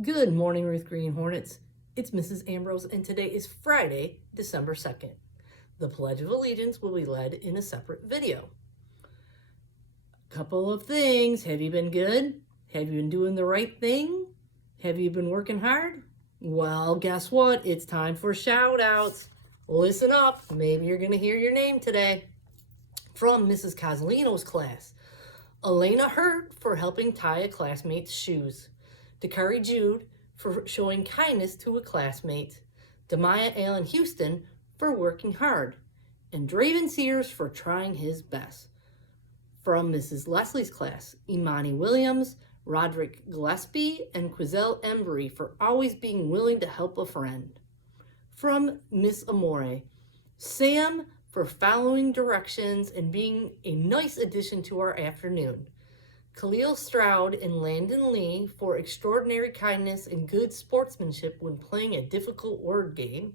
Good morning, Ruth Green Hornets. It's Mrs. Ambrose, and today is Friday, December 2nd. The Pledge of Allegiance will be led in a separate video. Couple of things. Have you been good? Have you been doing the right thing? Have you been working hard? Well, guess what? It's time for shout outs. Listen up. Maybe you're going to hear your name today. From Mrs. Cosolino's class, Elena Hurt for helping tie a classmate's shoes. Dakari Jude for showing kindness to a classmate, Demaya Allen Houston for working hard, and Draven Sears for trying his best. From Mrs. Leslie's class, Imani Williams, Roderick Gillespie, and Quizelle Embry for always being willing to help a friend. From Miss Amore, Sam for following directions and being a nice addition to our afternoon. Khalil Stroud and Landon Lee for extraordinary kindness and good sportsmanship when playing a difficult word game.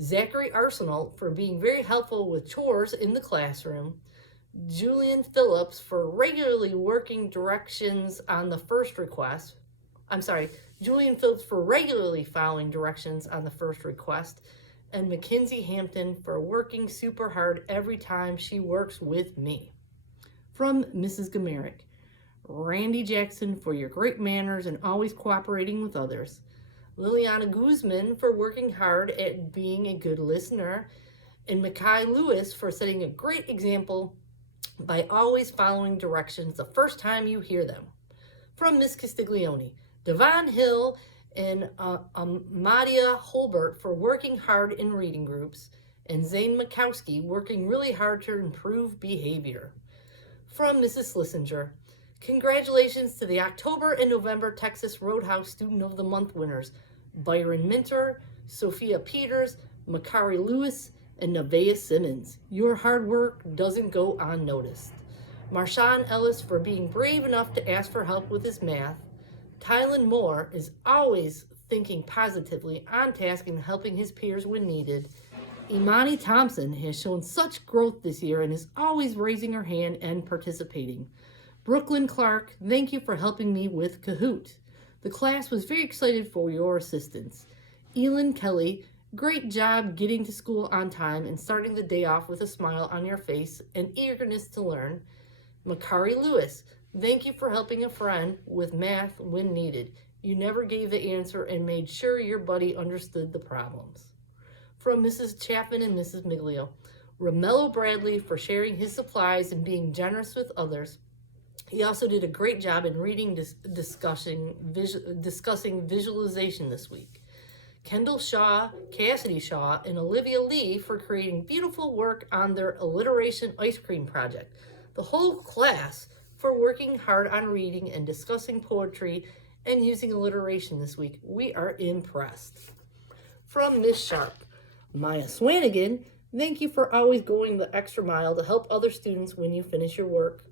Zachary Arsenal for being very helpful with chores in the classroom. Julian Phillips for regularly working directions on the first request. Julian Phillips for regularly following directions on the first request. And Mackenzie Hampton for working super hard every time she works with me. From Mrs. Gamerick, Randy Jackson for your great manners and always cooperating with others. Liliana Guzman for working hard at being a good listener. And Makai Lewis for setting a great example by always following directions the first time you hear them. From Miss Castiglione, Devon Hill and Amadia Holbert for working hard in reading groups. And Zane Makowski working really hard to improve behavior. From Mrs. Slissinger, congratulations to the October and November Texas Roadhouse Student of the Month winners, Byron Minter, Sophia Peters, Makari Lewis, and Nevaeh Simmons. Your hard work doesn't go unnoticed. Marshawn Ellis for being brave enough to ask for help with his math. Tylen Moore is always thinking positively, on task, and helping his peers when needed. Imani Thompson has shown such growth this year and is always raising her hand and participating. Brooklyn Clark, thank you for helping me with Kahoot. The class was very excited for your assistance. Elin Kelly, great job getting to school on time and starting the day off with a smile on your face and eagerness to learn. Makari Lewis, thank you for helping a friend with math when needed. You never gave the answer and made sure your buddy understood the problems. From Mrs. Chapman and Mrs. Miglio, Romello Bradley for sharing his supplies and being generous with others. He also did a great job in reading discussing visualization this week. Kendall Shaw, Cassidy Shaw, and Olivia Lee for creating beautiful work on their alliteration ice cream project. The whole class for working hard on reading and discussing poetry and using alliteration this week. We are impressed. From Miss Sharp, Maya Swanigan, thank you for always going the extra mile to help other students when you finish your work.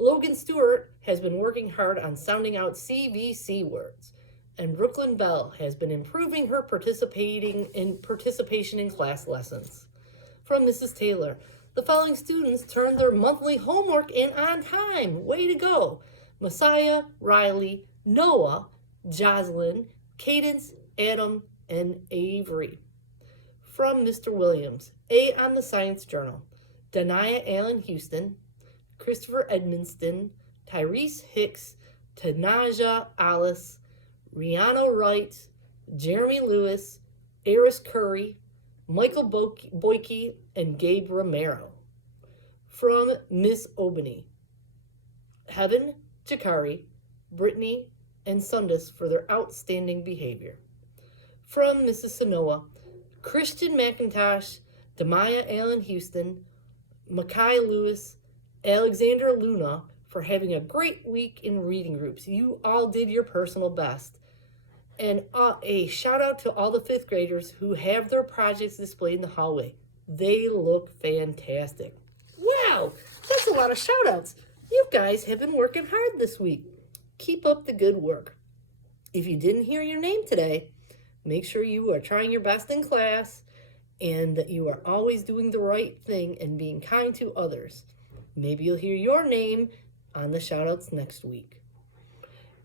Logan Stewart has been working hard on sounding out CVC words. And Brooklyn Bell has been improving her participation in class lessons. From Mrs. Taylor, the following students turned their monthly homework in on time. Way to go. Messiah, Riley, Noah, Jocelyn, Cadence, Adam, and Avery. From Mr. Williams, A on the Science Journal, Dania Allen Houston, Christopher Edmonston, Tyrese Hicks, Tanaja Alice, Rihanna Wright, Jeremy Lewis, Eris Curry, Michael Boyke, and Gabe Romero. From Miss Obany, Heaven, Jakari, Brittany, and Sundus for their outstanding behavior. From Mrs. Sanoa, Christian McIntosh, Demaya Allen Houston, Makai Lewis, Alexander Luna for having a great week in reading groups. You all did your personal best. And a shout out to all the fifth graders who have their projects displayed in the hallway. They look fantastic. Wow, that's a lot of shout outs. You guys have been working hard this week. Keep up the good work. If you didn't hear your name today, make sure you are trying your best in class and that you are always doing the right thing and being kind to others. Maybe you'll hear your name on the shout outs next week.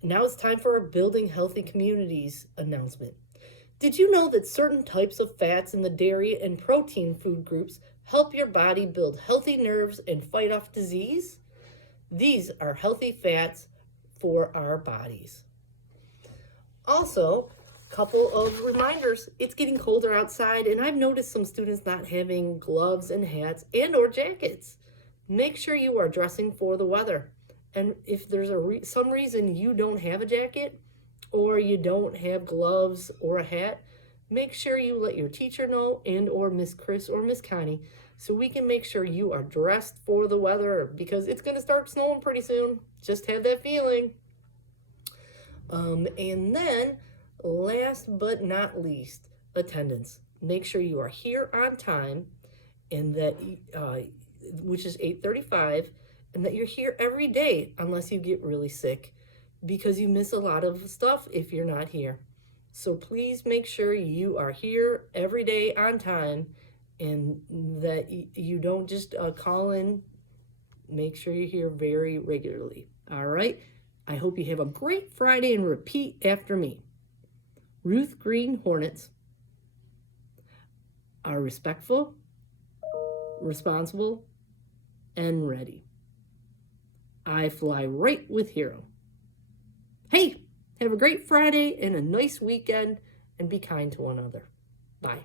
Now it's time for our Building Healthy Communities announcement. Did you know that certain types of fats in the dairy and protein food groups help your body build healthy nerves and fight off disease? These are healthy fats for our bodies. Also, couple of reminders. It's getting colder outside, and I've noticed some students not having gloves and hats and or jackets. Make sure you are dressing for the weather. And if there's some reason you don't have a jacket or you don't have gloves or a hat, make sure you let your teacher know and or Miss Chris or Miss Connie so we can make sure you are dressed for the weather because it's going to start snowing pretty soon. Just have that feeling. And then last but not least, attendance. Make sure you are here on time and that which is 8:35, and that you're here every day unless you get really sick because you miss a lot of stuff if you're not here. So please make sure you are here every day on time and that you don't just call in. Make sure you're here very regularly. All right. I hope you have a great Friday and repeat after me. Ruth Green Hornets are respectful, responsible, and ready. I fly right with Hero. Hey, have a great Friday and a nice weekend, and be kind to one another. Bye.